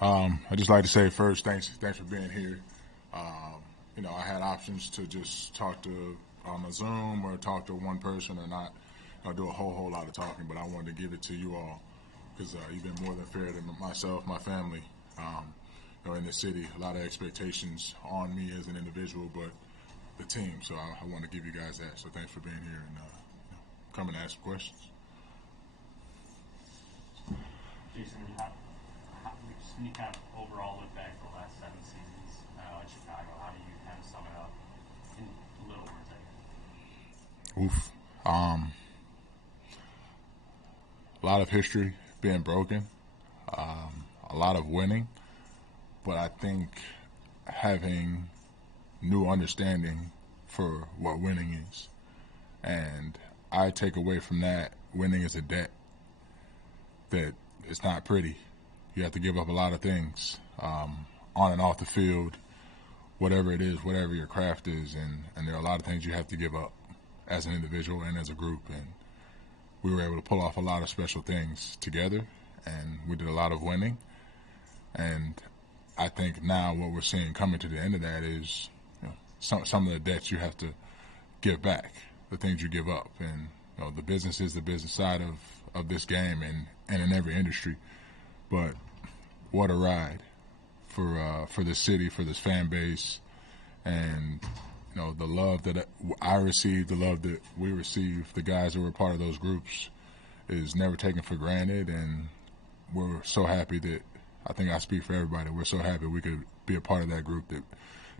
I'd just like to say first, thanks for being here. I had options to just talk to on a Zoom or talk to one person or not do a whole lot of talking, but I wanted to give it to you all because you've been more than fair to myself, my family, in the city. A lot of expectations on me as an individual, but the team. So I want to give you guys that. So thanks for being here and coming to ask questions. Jason, when you kind of overall look back the last 7 seasons in Chicago, how do you kind of sum it up in little words, I guess? Oof. A lot of history being broken, a lot of winning, but I think having new understanding for what winning is. And I take away from that, winning is a debt that it's not pretty. You have to give up a lot of things on and off the field, whatever it is, whatever your craft is, and there are a lot of things you have to give up as an individual and as a group. And we were able to pull off a lot of special things together, and we did a lot of winning. And I think now what we're seeing coming to the end of that is some of the debts you have to give back, the things you give up. And the business is the business side of this game and in every industry. But what a ride for this city, for this fan base, and the love that I received, the love that we received, the guys that were part of those groups is never taken for granted. And we're so happy that, I think I speak for everybody, we're so happy we could be a part of that group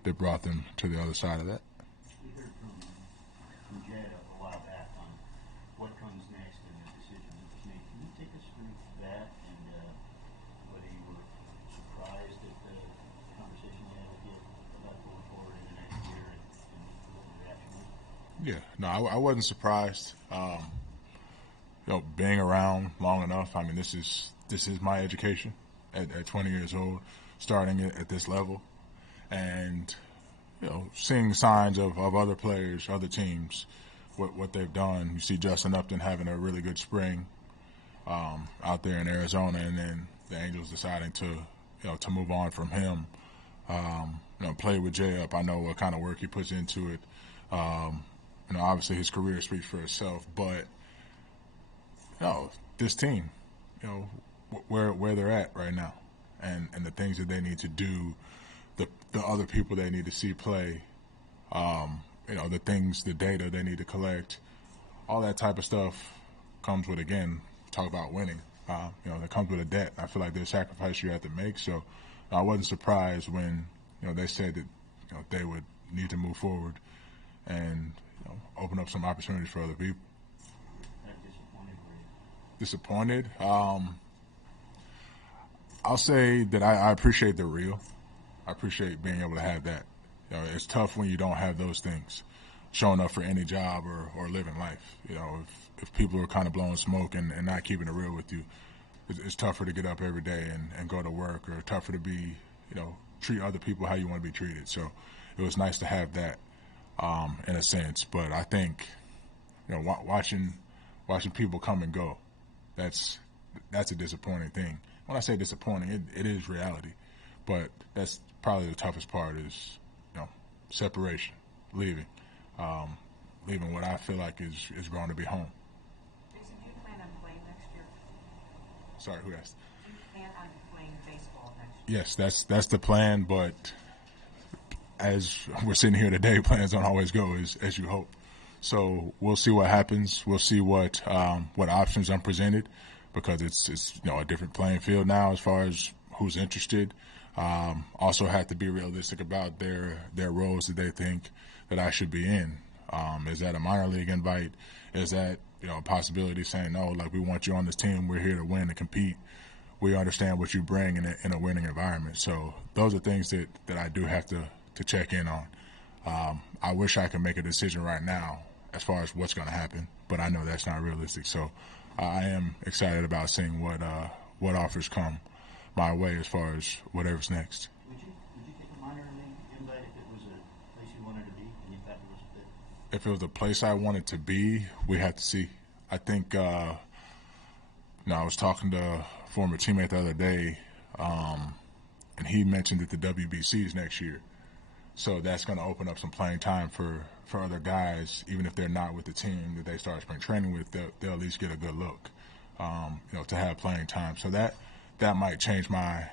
that brought them to the other side of that. We heard from Jed a while back on what comes next and the decision that was made. Can you take us through that and whether you were surprised at the conversation you had with you about going forward in the next year and what the reaction was? Yeah, no, I wasn't surprised. Being around long enough, I mean, this is my education at 20 years old, starting at this level, and seeing signs of other players, other teams, what they've done. You see Justin Upton having a really good spring out there in Arizona, and then the Angels deciding to move on from him. Play with Jay Up. I know what kind of work he puts into it. Obviously his career speaks for itself, but this team, where they're at right now, and the things that they need to do, the other people they need to see play, the things, the data they need to collect, all that type of stuff comes with, again, talk about winning. That comes with a debt. I feel like there's a sacrifice you have to make. So I wasn't surprised when they said that they would need to move forward and open up some opportunities for other people. Disappointed? I'll say that I appreciate the real. I appreciate being able to have that. It's tough when you don't have those things, showing up for any job or living life. If people are kind of blowing smoke and not keeping it real with you, it's tougher to get up every day and go to work, or tougher to be, treat other people how you want to be treated. So it was nice to have that in a sense. But I think, watching people come and go, that's a disappointing thing. When I say disappointing, it is reality. But that's probably the toughest part is, separation, leaving what I feel like is going to be home. Jason, do you plan on playing next year? Sorry, who asked? Do you plan on playing baseball next year? Yes, that's the plan, but as we're sitting here today, plans don't always go as you hope. So we'll see what happens. We'll see what options I'm presented, because it's a different playing field now as far as who's interested. Also have to be realistic about their roles that they think that I should be in. Is that a minor league invite? Is that a possibility saying, no, like, we want you on this team. We're here to win and compete. We understand what you bring in a winning environment. So those are things that I do have to check in on. I wish I could make a decision right now as far as what's going to happen, but I know that's not realistic. So I am excited about seeing what offers come my way as far as whatever's next. Would you take a minor league invite if it was a place you wanted to be and you thought it was a fit? If it was a place I wanted to be, we have to see. I think, I was talking to a former teammate the other day. and he mentioned that the WBCs next year. So that's going to open up some playing time for other guys, even if they're not with the team that they start spring training with. They'll at least get a good look, to have playing time. So that might change my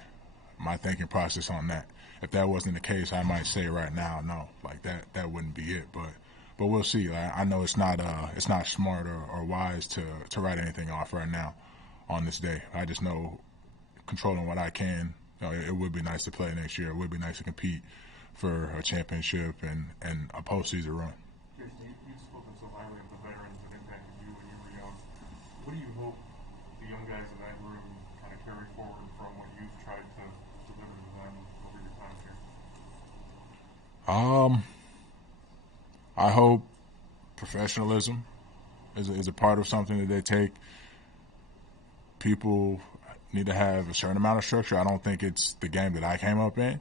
thinking process on that. If that wasn't the case, I might say right now, no, like that wouldn't be it. But we'll see. I know it's not smart or wise to write anything off right now on this day. I just know controlling what I can. It would be nice to play next year. It would be nice to compete for a championship and a postseason run. Jason, you've spoken so highly of the veterans that impacted you when you were young. What do you hope the young guys in that room kind of carry forward from what you've tried to deliver to them over your time here? I hope professionalism is a part of something that they take. People need to have a certain amount of structure. I don't think it's the game that I came up in.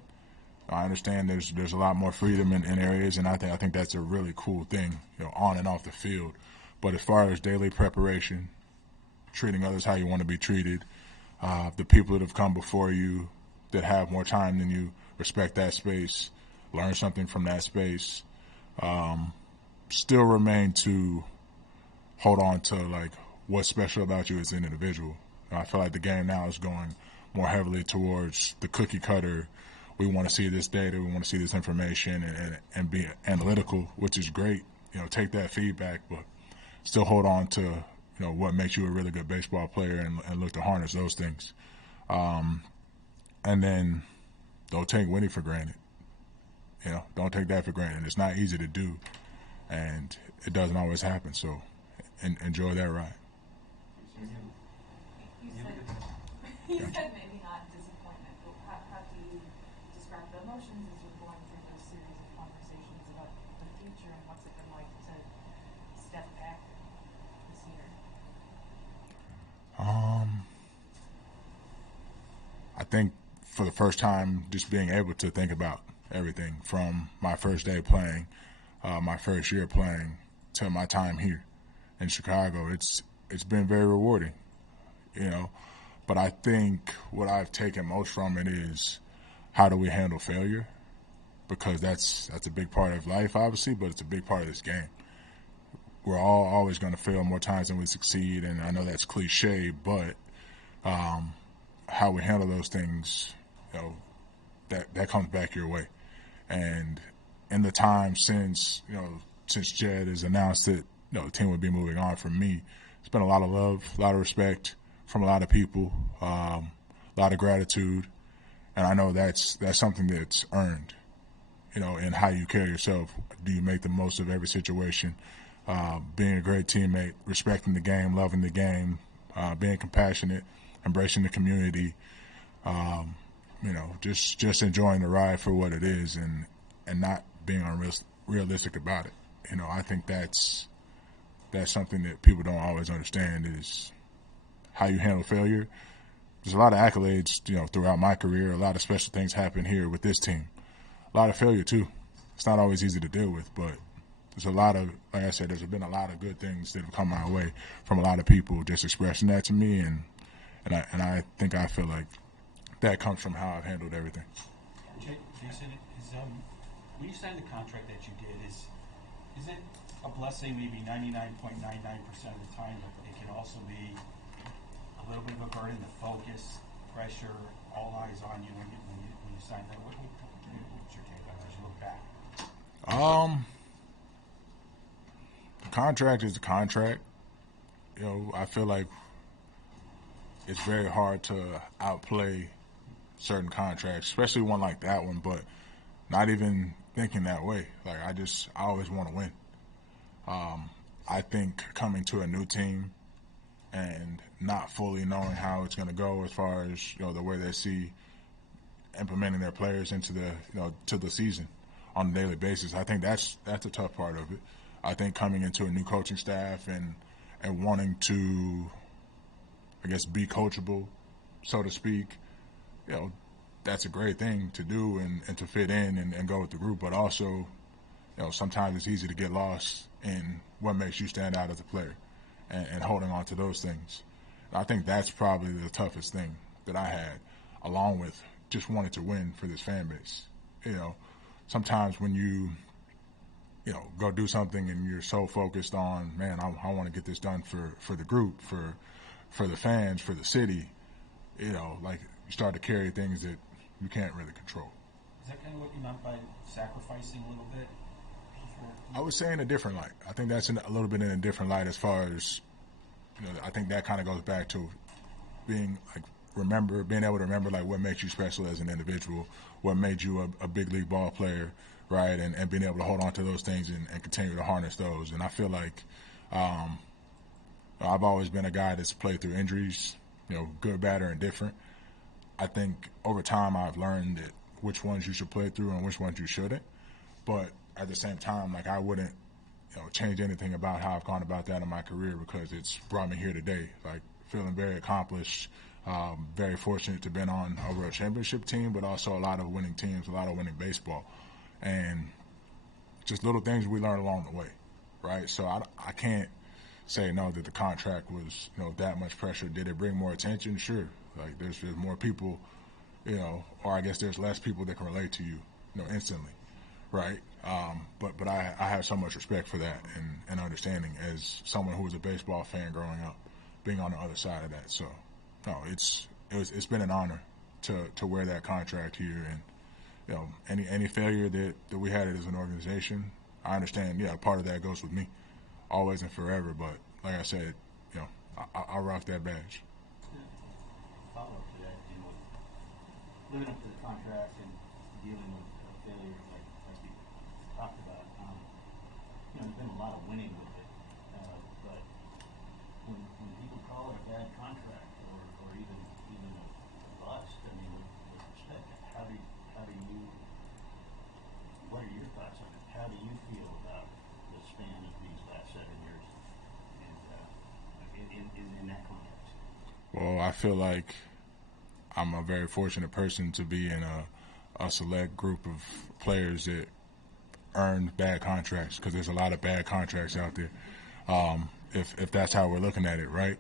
I understand there's a lot more freedom in areas, and I think that's a really cool thing, on and off the field. But as far as daily preparation, treating others how you want to be treated, the people that have come before you that have more time than you, respect that space, learn something from that space, still remain to hold on to like what's special about you as an individual. I feel like the game now is going more heavily towards the cookie cutter. We want to see this data, we want to see this information, and be analytical, which is great. Take that feedback, but still hold on to what makes you a really good baseball player and look to harness those things. And then don't take winning for granted. Don't take that for granted. It's not easy to do, and it doesn't always happen. So enjoy that ride. You said maybe not disappointment, but how do you describe the emotions as you're going through this series of conversations about the future and what's it been like to step back this year? I think for the first time, just being able to think about everything from my first day playing, my first year playing, to my time here in Chicago, it's been very rewarding, But I think what I've taken most from it is how do we handle failure, because that's a big part of life, obviously, but it's a big part of this game. We're all always going to fail more times than we succeed, and I know that's cliche, but how we handle those things, that comes back your way. And in the time since Jed has announced that the team would be moving on from me, it's been a lot of love, a lot of respect from a lot of people, a lot of gratitude, and I know that's something that's earned, in how you carry yourself. Do you make the most of every situation? Being a great teammate, respecting the game, loving the game, being compassionate, embracing the community, just enjoying the ride for what it is, and not being unrealistic about it. I think that's something that people don't always understand is how you handle failure. There's a lot of accolades, throughout my career. A lot of special things happen here with this team. A lot of failure too. It's not always easy to deal with, but there's a lot of, like I said, there's been a lot of good things that have come my way from a lot of people just expressing that to me, and I think I feel like that comes from how I've handled everything. Jason, when you signed the contract that you did, is it a blessing maybe 99.99% of the time, but it can also be a little bit of a burden, the focus, pressure, all eyes on you when you sign that? What's your take on that as you look back? The contract is the contract. I feel like it's very hard to outplay certain contracts, especially one like that one, but not even thinking that way. Like, I always want to win. I think coming to a new team and not fully knowing how it's going to go as far as, the way they see implementing their players into to the season on a daily basis, I think that's a tough part of it. I think coming into a new coaching staff and wanting to, I guess, be coachable, so to speak, that's a great thing to do and to fit in and go with the group. But also, sometimes it's easy to get lost in what makes you stand out as a player and holding on to those things. And I think that's probably the toughest thing that I had, along with just wanted to win for this fan base. Sometimes when you go do something and you're so focused on, man, I want to get this done for the group, for the fans, for the city, like you start to carry things that you can't really control. Is that kind of what you meant by sacrificing a little bit? I would say in a different light. I think that's a little bit in a different light as far as, I think that kind of goes back to being able to remember like what makes you special as an individual, what made you a big league ball player, right? And being able to hold on to those things and continue to harness those. And I feel like I've always been a guy that's played through injuries, good, bad, or indifferent. I think over time I've learned that which ones you should play through and which ones you shouldn't. But at the same time, like I wouldn't change anything about how I've gone about that in my career because it's brought me here today. Like feeling very accomplished, very fortunate to have been on a world championship team, but also a lot of winning teams, a lot of winning baseball. And just little things we learn along the way, right? So I can't say no that the contract was that much pressure. Did it bring more attention? Sure. Like there's more people, or I guess there's less people that can relate to you, instantly, right? But I have so much respect for that and understanding as someone who was a baseball fan growing up, being on the other side of that. So no, it's been an honor to wear that contract here. And any failure that we had as an organization, I understand. Yeah, part of that goes with me, always and forever. But like I said, I'll rock that badge. Follow up to that, living up to the contract and dealing with failure, like you talked about. There's been a lot of winning with it, but when people call it a bad contract or even a bust, I mean, with respect, what are your thoughts on it? How do you feel about the span of these last 7 years and in that context? Well, I feel like I'm a very fortunate person to be in a select group of players that earned bad contracts because there's a lot of bad contracts out there. If that's how we're looking at it, right?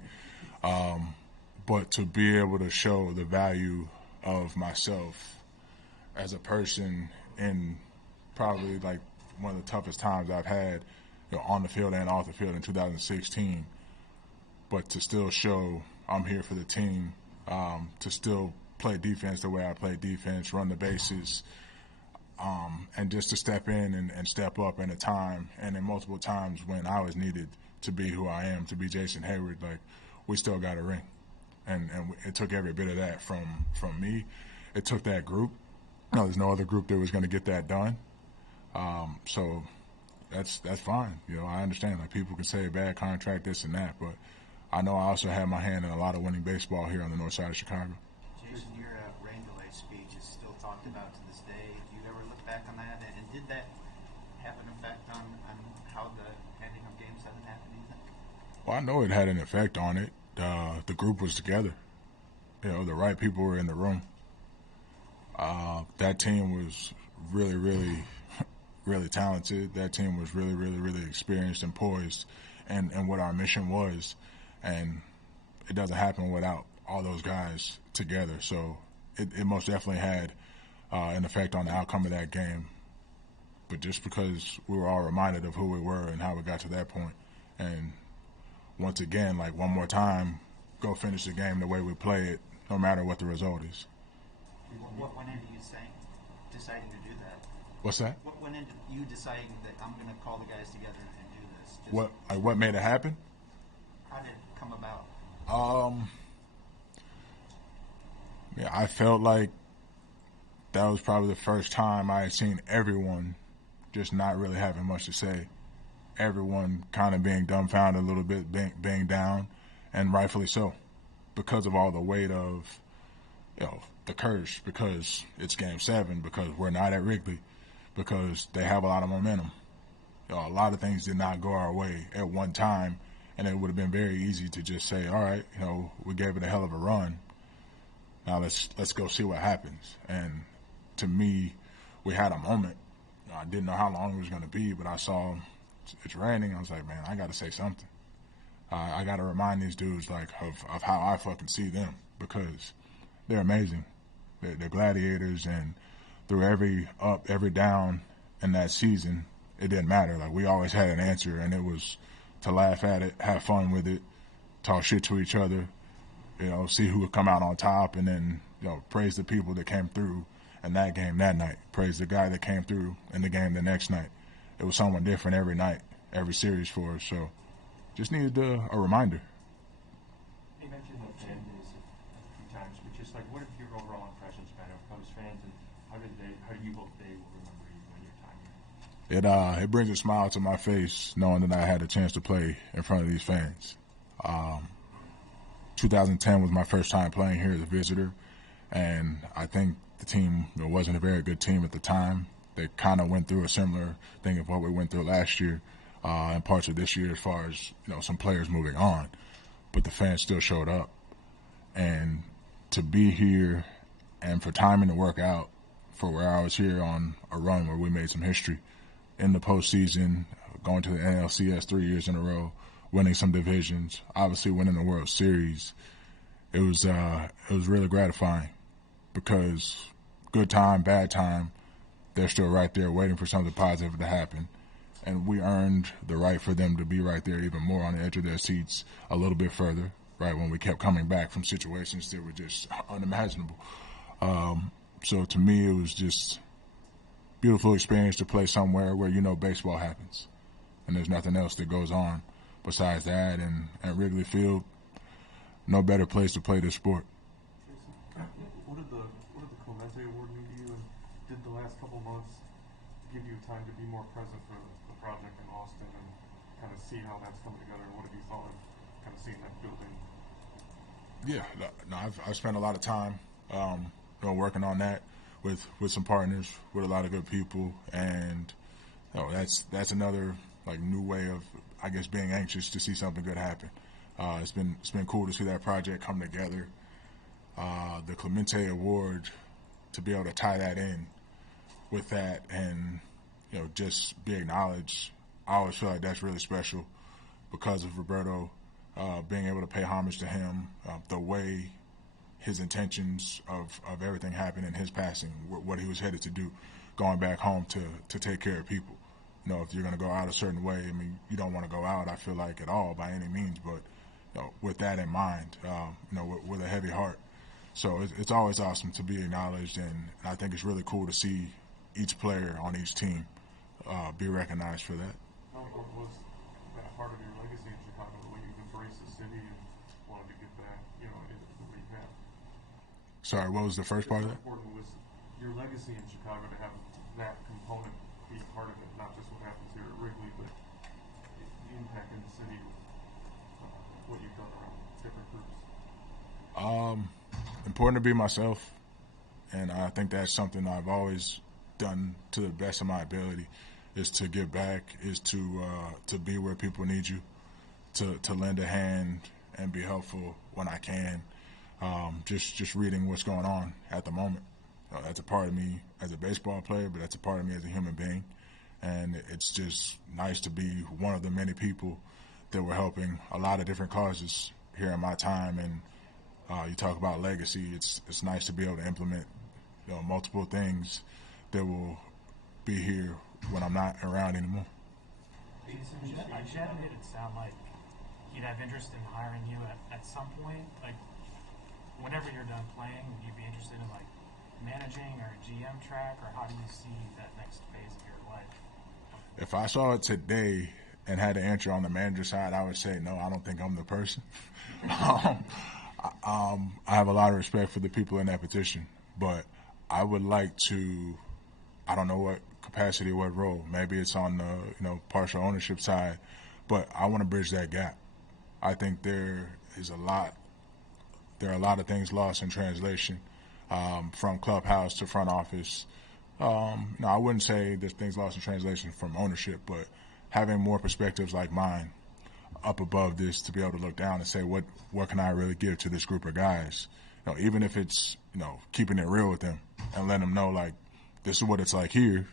But to be able to show the value of myself as a person in probably like one of the toughest times I've had, on the field and off the field in 2016, but to still show I'm here for the team, to still play defense the way I play defense, run the bases, and just to step in and step up in a time and in multiple times when I was needed to be who I am, to be Jason Heyward, like we still got a ring. And it took every bit of that from me. It took that group. There's no other group that was going to get that done. So that's fine. I understand. Like people can say a bad contract, this and that, but I know I also have my hand in a lot of winning baseball here on the north side of Chicago. Jason, your rain delay speech is still talked about to this day. Do you ever look back on that? And did that have an effect on how the ending of Game 7 happened, do you think? Well, I know it had an effect on it. The group was together. The right people were in the room. That team was really, really, really talented. That team was really, really, really experienced and poised and what our mission was. And it doesn't happen without all those guys together. So it most definitely had an effect on the outcome of that game. But just because we were all reminded of who we were and how we got to that point. And once again, like one more time, go finish the game the way we play it, no matter what the result is. What went into you deciding to do that? What's that? What went into you deciding that I'm going to call the guys together and do this? What made it happen? How did it come about? Yeah, I felt like that was probably the first time I had seen everyone just not really having much to say. Everyone kind of being dumbfounded a little bit, being down, and rightfully so, because of all the weight of, the curse, because it's Game 7, because we're not at Wrigley, because they have a lot of momentum. A lot of things did not go our way at one time, and it would have been very easy to just say, all right, we gave it a hell of a run. Now let's go see what happens. And to me, we had a moment. I didn't know how long it was going to be, but I saw it's raining. I was like, man, I got to say something. I got to remind these dudes of how I fucking see them, because they're amazing. They're gladiators, and through every up, every down in that season, it didn't matter. Like, we always had an answer, and it was to laugh at it, have fun with it, talk shit to each other, see who would come out on top, and then, praise the people that came through in that game that night. Praise the guy that came through in the game the next night. It was someone different every night, every series for us. So just needed a reminder. You mentioned the fan base a few times, but just like, what have your overall impressions been of Cubs fans, and how do you hope they will remember you in your time here? It brings a smile to my face knowing that I had a chance to play in front of these fans. 2010 was my first time playing here as a visitor, and I think the team wasn't a very good team at the time. They kind of went through a similar thing of what we went through last year and parts of this year as far as some players moving on, but the fans still showed up. And to be here and for timing to work out for where I was here on a run where we made some history in the postseason, going to the NLCS 3 years in a row, winning some divisions, obviously winning the World Series, it was really gratifying because good time, bad time, they're still right there waiting for something positive to happen. And we earned the right for them to be right there even more on the edge of their seats a little bit further, right, when we kept coming back from situations that were just unimaginable. So to me, it was just a beautiful experience to play somewhere where baseball happens and there's nothing else that goes on besides that. And at Wrigley Field, no better place to play this sport. What did the Clemente Award mean to you, and did the last couple months give you time to be more present for the project in Austin and kind of see how that's coming together, and what have you thought of kind of seeing that building? Yeah, no, I've spent a lot of time working on that with some partners, with a lot of good people, and that's another new way of, I guess, being anxious to see something good happen. It's been cool to see that project come together. The Clemente Award, to be able to tie that in with that and just be acknowledged, I always feel like that's really special because of Roberto, being able to pay homage to him, the way his intentions of everything happened in his passing, what he was headed to do, going back home to take care of people. If you're going to go out a certain way, I mean, you don't want to go out, I feel like, at all by any means, but with that in mind, with a heavy heart. So it's always awesome to be acknowledged, and I think it's really cool to see each player on each team be recognized for that. How was that part of your legacy in Chicago, the way you've embraced the city and wanted to get back, the way you have? Sorry, what was the first part of that? How important was your legacy in Chicago to have that component be part of it, not just what happens here at Wrigley, but the impact in the city with what you've done around different groups? Important to be myself, and I think that's something I've always done to the best of my ability, is to give back, is to be where people need you, to lend a hand and be helpful when I can. Just reading what's going on at the moment. That's a part of me as a baseball player, but that's a part of me as a human being. And it's just nice to be one of the many people that were helping a lot of different causes here in my time. And you talk about legacy, it's nice to be able to implement multiple things that will be here when I'm not around anymore. Jen made it sound like he'd have interest in hiring you at some point. Like, whenever you're done playing, would you be interested in managing or GM track, or how do you see that next phase of your life? If I saw it today and had to answer on the manager side, I would say no, I don't think I'm the person. I have a lot of respect for the people in that position, but I would like to, I don't know what capacity, what role. Maybe it's on the partial ownership side, but I want to bridge that gap. I think there are a lot of things lost in translation, from clubhouse to front office. No, I wouldn't say there's things lost in translation from ownership, but having more perspectives like mine up above this to be able to look down and say, what can I really give to this group of guys? Even if it's, keeping it real with them and letting them know, this is what it's like here,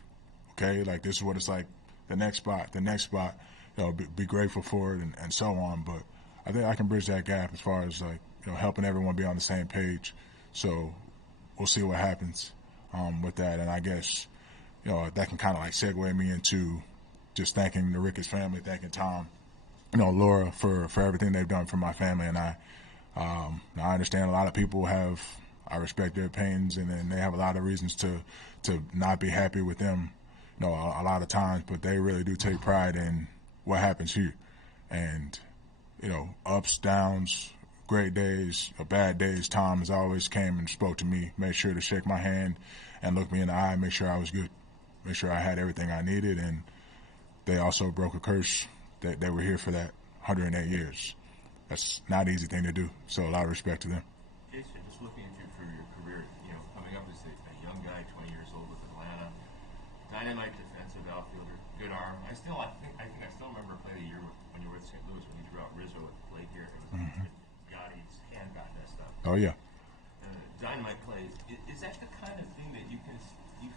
okay? This is what it's like the next spot, be grateful for it and so on. But I think I can bridge that gap as far as, helping everyone be on the same page. So we'll see what happens with that. And I guess, that can kind of like segue me into just thanking the Ricketts family, thanking Tom, Laura for everything they've done for my family. And I understand a lot of people I respect their opinions, and then they have a lot of reasons to not be happy with them, a lot of times, but they really do take pride in what happens here. And, ups, downs, great days, or bad days, Tom has always came and spoke to me, made sure to shake my hand and look me in the eye, make sure I was good, make sure I had everything I needed. And they also broke a curse. They were here for that 108 years. That's not an easy thing to do, so a lot of respect to them. Jason, just looking at you for your career, coming up as a young guy, 20 years old with Atlanta, dynamite defensive outfielder, good arm. I think I still remember playing the year when you were at St. Louis when you drew out Rizzo at the plate here. It was Gotti's hand got messed up. Oh yeah. Dynamite plays. Is that the kind of thing that you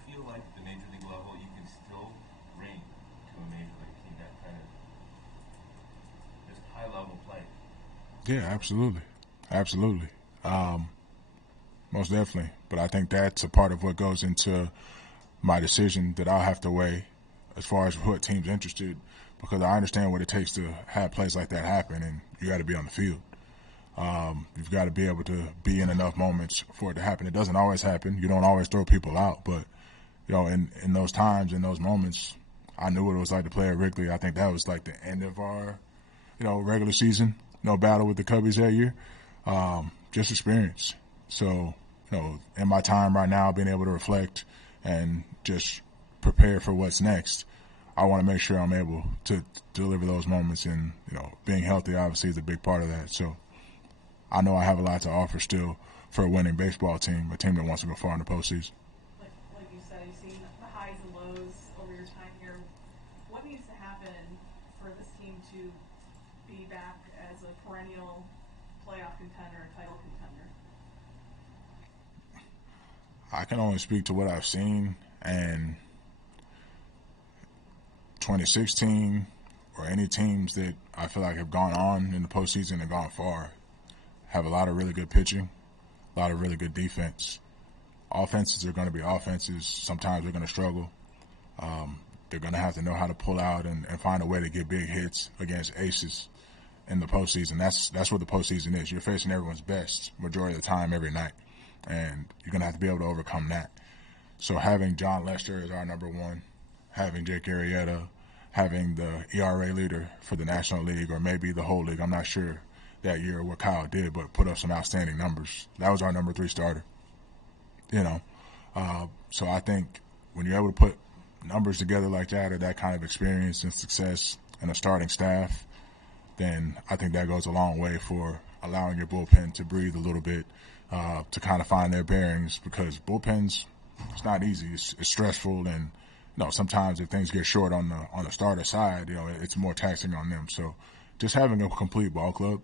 feel like at the major league level you can still bring to a major league team? That kind of just high level play. Yeah, absolutely. Most definitely. But I think that's a part of what goes into my decision that I'll have to weigh as far as what team's interested, because I understand what it takes to have plays like that happen, and you got to be on the field. You've got to be able to be in enough moments for it to happen. It doesn't always happen. You don't always throw people out, but in those times, in those moments, I knew what it was like to play at Wrigley. I think that was like the end of our, regular season, battle with the Cubbies that year. Just experience. So, in my time right now, being able to reflect and just prepare for what's next, I want to make sure I'm able to deliver those moments. And, being healthy obviously is a big part of that. So I know I have a lot to offer still for a winning baseball team, a team that wants to go far in the postseason. Like you said, you've seen the highs and lows over your time here. What needs to happen for this team to be back as a perennial playoff contender, title contender? I can only speak to what I've seen, and 2016 or any teams that I feel like have gone on in the postseason and gone far have a lot of really good pitching, a lot of really good defense. Offenses are going to be offenses. Sometimes they're going to struggle. They're going to have to know how to pull out and find a way to get big hits against aces in the postseason. That's what the postseason is. You're facing everyone's best majority of the time every night, and you're going to have to be able to overcome that. So having John Lester as our number one, having Jake Arrieta, having the ERA leader for the National League, or maybe the whole league, I'm not sure that year what Kyle did, but put up some outstanding numbers. That was our number 3 starter. So I think when you're able to put numbers together like that, or that kind of experience and success in a starting staff, then I think that goes a long way for allowing your bullpen to breathe a little bit, to kind of find their bearings, because bullpens, it's not easy. It's stressful, and sometimes if things get short on the starter side, it's more taxing on them. So just having a complete ball club,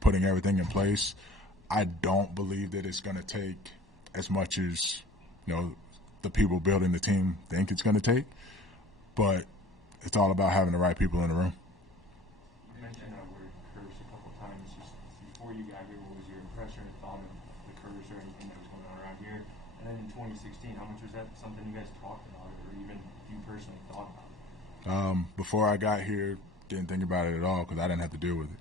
putting everything in place, I don't believe that it's going to take as much as the people building the team think it's going to take, but it's all about having the right people in the room. You mentioned that word curse a couple times. Just before you got here, what was your impression or thought of the curse or anything that was going on around here? And then in 2016, how much was that something you guys talked about, or even you personally thought about it? Before I got here, didn't think about it at all because I didn't have to deal with it.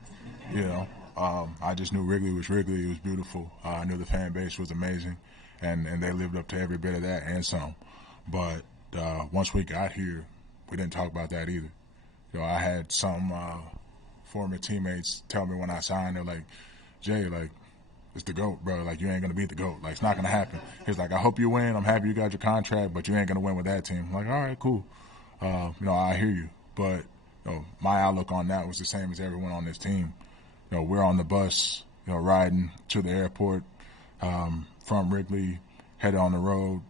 I just knew Wrigley was Wrigley. It was beautiful. I knew the fan base was amazing, and they lived up to every bit of that and some. But once we got here, we didn't talk about that either. I had some former teammates tell me when I signed, they're like, Jay, like, it's the GOAT, bro. Like, you ain't going to beat the GOAT. Like, it's not going to happen. He's like, I hope you win. I'm happy you got your contract, but you ain't going to win with that team. I'm like, all right, cool. I hear you. But, my outlook on that was the same as everyone on this team. We're on the bus, riding to the airport from Wrigley, headed on the road,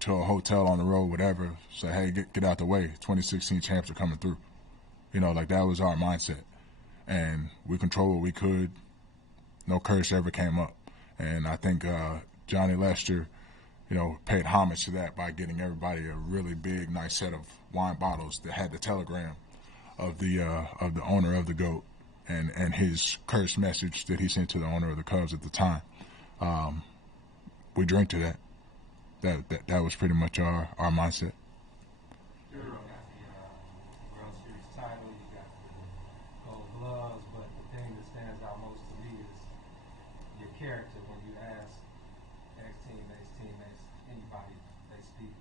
to a hotel on the road, whatever. Say, hey, get out the way. 2016 champs are coming through. Like that was our mindset. And we controlled what we could. No curse ever came up. And I think Johnny Lester, paid homage to that by getting everybody a really big, nice set of wine bottles that had the telegram of the owner of the GOAT and his curse message that he sent to the owner of the Cubs at the time. we drink to that. That was pretty much our mindset. You got the World Series title, you got the gold gloves, but the thing that stands out most to me is your character. When you ask ex-teammates, anybody, they speak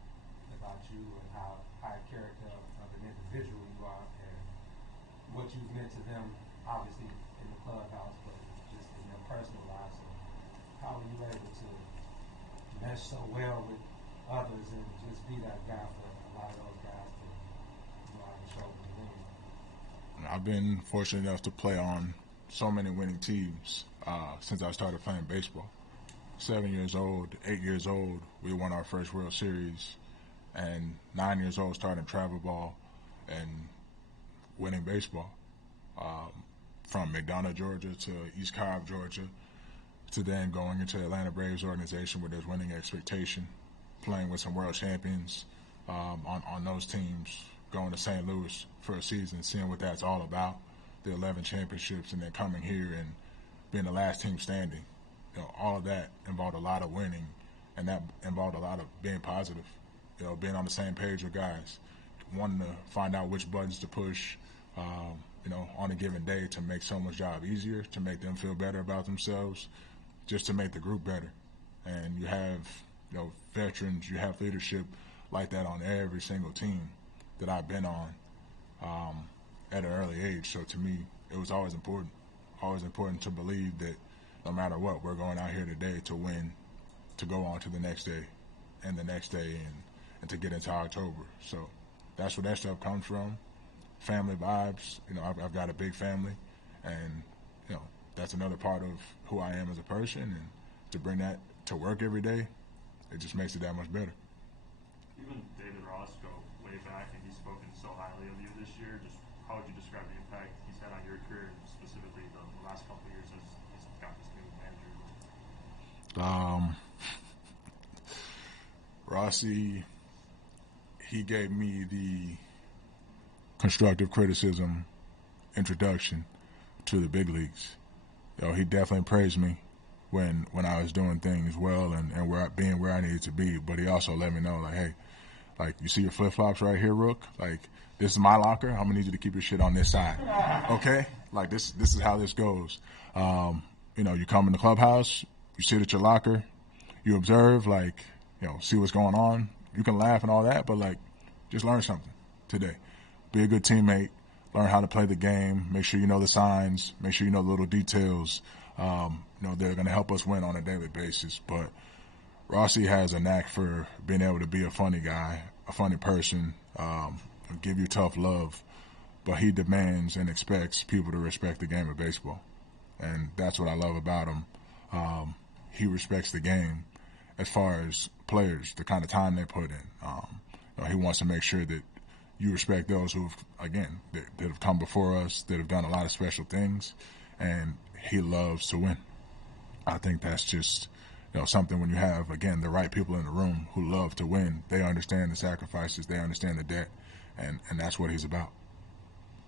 about you and how high character of an individual you are and what you've meant to them, obviously in the clubhouse, but just in your personal life. So how are you able to mesh so well with others and just be that guy for a lot of those guys to know how to show them the win? I've been fortunate enough to play on so many winning teams since I started playing baseball. 7 years old, 8 years old, we won our first World Series, and 9 years old starting travel ball and winning baseball. From McDonough, Georgia to East Cobb, Georgia, to then going into the Atlanta Braves organization where there's winning expectation, playing with some world champions on those teams, going to St. Louis for a season, seeing what that's all about, the 11 championships, and then coming here and being the last team standing. All of that involved a lot of winning, and that involved a lot of being positive, being on the same page with guys, wanting to find out which buttons to push, on a given day to make someone's job easier, to make them feel better about themselves, just to make the group better. And you have, veterans, you have leadership like that on every single team that I've been on at an early age. So to me, it was always important to believe that no matter what, we're going out here today to win, to go on to the next day and the next day and to get into October. So that's where that stuff comes from. Family vibes, I've got a big family, and that's another part of who I am as a person, and to bring that to work every day, it just makes it that much better. Even David Ross go way back, and he's spoken so highly of you this year. Just how would you describe the impact he's had on your career, specifically the last couple of years as he's got this new manager? Rossi, he gave me the constructive criticism introduction to the big leagues. He definitely praised me when I was doing things well and being where I needed to be, but he also let me know, like, hey, like, you see your flip-flops right here, Rook? Like, this is my locker. I'm going to need you to keep your shit on this side, okay? Like, this is how this goes. You come in the clubhouse, you sit at your locker, you observe, like, see what's going on. You can laugh and all that, but, like, just learn something today. Be a good teammate. Learn how to play the game. Make sure you know the signs. Make sure you know the little details. They're going to help us win on a daily basis. But Rossi has a knack for being able to be a funny guy, a funny person, give you tough love. But he demands and expects people to respect the game of baseball. And that's what I love about him. He respects the game as far as players, the kind of time they put in. He wants to make sure that you respect those who, again, that have come before us, that have done a lot of special things, and he loves to win. I think that's just, something when you have, again, the right people in the room who love to win. They understand the sacrifices, they understand the debt, and that's what he's about.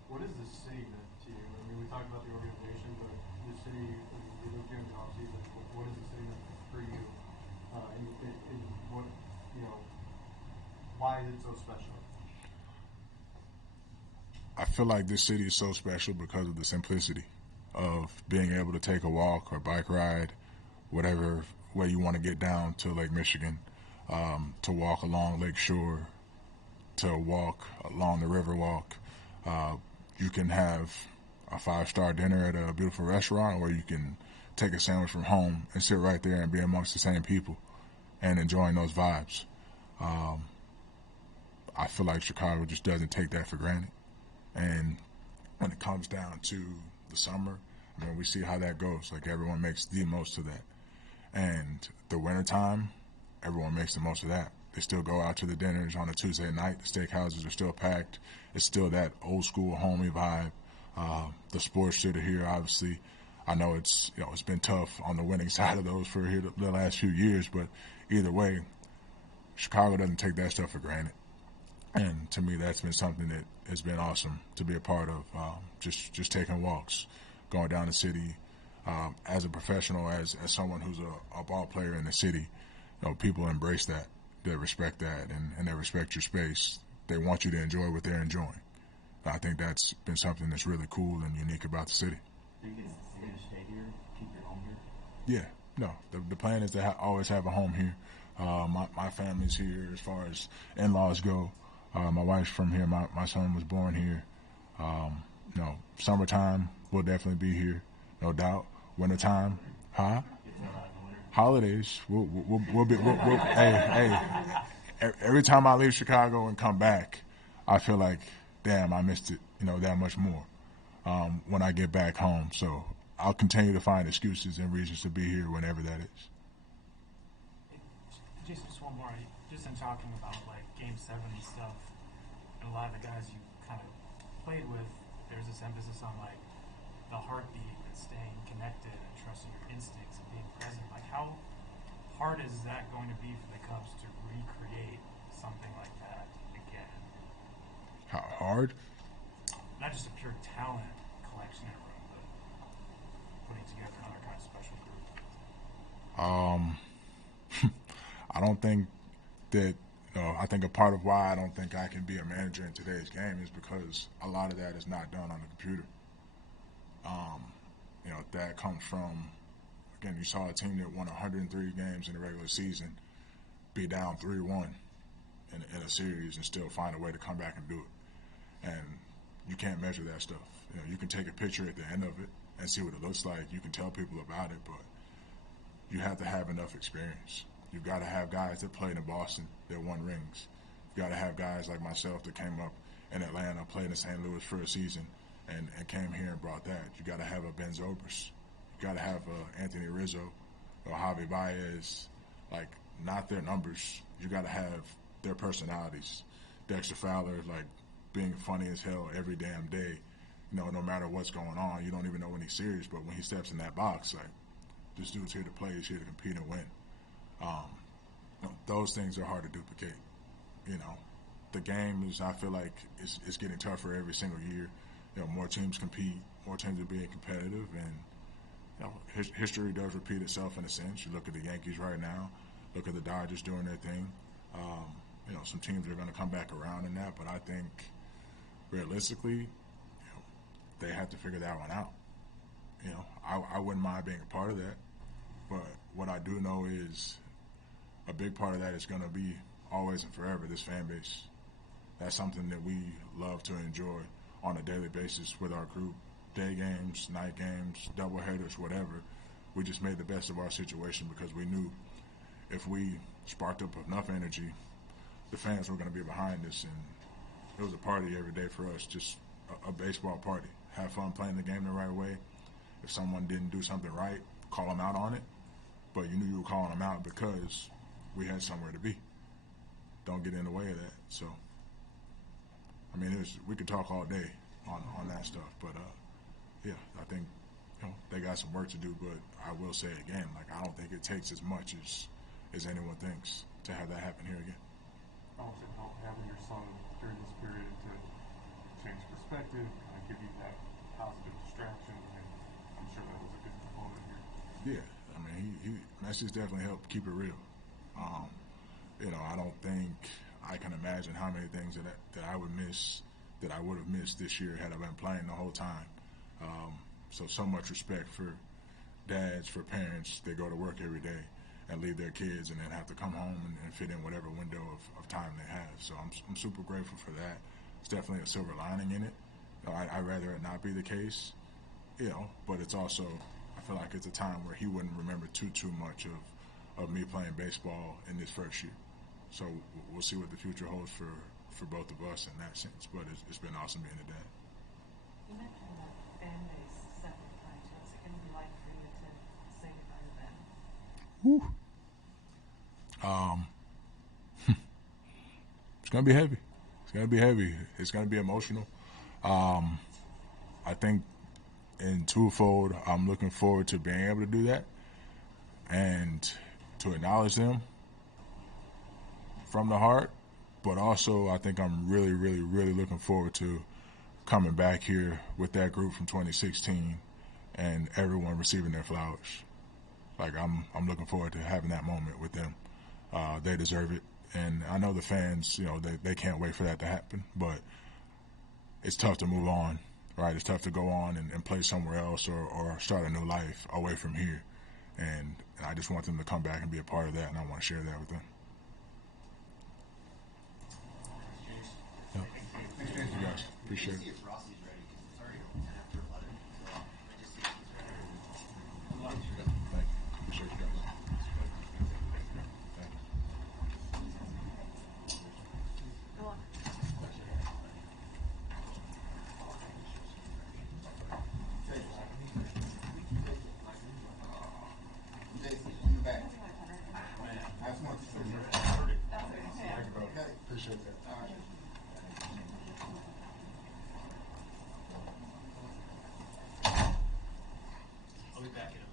What is the city to you? I mean, we talked about the organization, but the city, you look here in the offseason, what is the city for you? And what, why is it so special? I feel like this city is so special because of the simplicity of being able to take a walk or bike ride, whatever way you want to get down to Lake Michigan, to walk along Lake Shore, to walk along the Riverwalk. You can have a 5-star dinner at a beautiful restaurant, or you can take a sandwich from home and sit right there and be amongst the same people and enjoying those vibes. I feel like Chicago just doesn't take that for granted. And when it comes down to the summer, we see how that goes. Like, everyone makes the most of that. And the wintertime, everyone makes the most of that. They still go out to the dinners on a Tuesday night. The steakhouses are still packed. It's still that old school homey vibe. The sports city here, obviously, I know it's been tough on the winning side of those for here the last few years, but either way, Chicago doesn't take that stuff for granted. And to me, that's been something that has been awesome to be a part of, just taking walks, going down the city. As a professional, as someone who's a ball player in the city, people embrace that. They respect that, and they respect your space. They want you to enjoy what they're enjoying. I think that's been something that's really cool and unique about the city. Are you gonna stay here? Keep your home here? Yeah, no. The plan is to always have a home here. My family's here as far as in-laws go. My wife's from here. My son was born here. Summertime we'll definitely be here, no doubt. Wintertime, huh? Holidays, we'll be. Hey. Every time I leave Chicago and come back, I feel like, damn, I missed it, that much more when I get back home. So I'll continue to find excuses and reasons to be here whenever that is. Jason, just one more. Just in talking about like Game 7 and stuff, and a lot of the guys you kind of played with, there's this emphasis on like the heartbeat and staying connected and trusting your instincts and being present. Like, how hard is that going to be for the Cubs to recreate something like that again? How hard? Not just a pure talent collection in a room, but putting together another kind of special group. I don't think that. I think a part of why I don't think I can be a manager in today's game is because a lot of that is not done on the computer. That comes from, again, you saw a team that won 103 games in the regular season be down 3-1 in a series and still find a way to come back and do it. And you can't measure that stuff. You can take a picture at the end of it and see what it looks like. You can tell people about it, but you have to have enough experience. You've got to have guys that played in Boston that won rings. You've got to have guys like myself that came up in Atlanta, played in St. Louis for a season, and came here and brought that. You got to have a Ben Zobrist. You got to have Anthony Rizzo or Javi Baez. Like, not their numbers. You got to have their personalities. Dexter Fowler, like, being funny as hell every damn day. No matter what's going on, you don't even know when he's serious. But when he steps in that box, like, this dude's here to play. He's here to compete and win. Those things are hard to duplicate. The game is, I feel like, it's getting tougher every single year. More teams compete, more teams are being competitive, and history does repeat itself in a sense. You look at the Yankees right now, look at the Dodgers doing their thing. Some teams are going to come back around in that, but I think realistically, they have to figure that one out. I wouldn't mind being a part of that, but what I do know is a big part of that is going to be always and forever this fan base. That's something that we love to enjoy on a daily basis with our group. Day games, night games, double headers, whatever. We just made the best of our situation because we knew if we sparked up enough energy, the fans were going to be behind us, and it was a party every day for us, just a baseball party. Have fun playing the game the right way. If someone didn't do something right, call them out on it, but you knew you were calling them out because we had somewhere to be. Don't get in the way of that. So, we could talk all day on that stuff, but I think they got some work to do. But I will say again, like, I don't think it takes as much as anyone thinks to have that happen here again. How much it helped having your son during this period to change perspective, kind of give you that positive distraction, and I'm sure that was a good component here. Yeah, Messi's definitely helped keep it real. I don't think I can imagine how many things that I would miss, that I would have missed this year had I been playing the whole time. So much respect for dads, for parents that go to work every day and leave their kids and then have to come home and fit in whatever window of time they have. So I'm super grateful for that. It's definitely a silver lining in it. I'd rather it not be the case, but it's also, I feel like it's a time where he wouldn't remember too much of me playing baseball in this first year. So we'll see what the future holds for both of us in that sense. But it's been awesome being a dad. You mentioned that fan base several times. What's it going to be like for you to say goodbye to them? It's going to be heavy. It's going to be emotional. I think in twofold, I'm looking forward to being able to do that and to acknowledge them from the heart. But also, I think I'm really, really, really looking forward to coming back here with that group from 2016 and everyone receiving their flowers. Like, I'm looking forward to having that moment with them. They deserve it. And I know the fans, they can't wait for that to happen. But it's tough to move on, right? It's tough to go on and play somewhere else or start a new life away from here. And I just want them to come back and be a part of that, and I want to share that with them. Thank you guys. Appreciate it. Thank you. Appreciate you guys. Thank you. Go on. Appreciate that. I'll be back in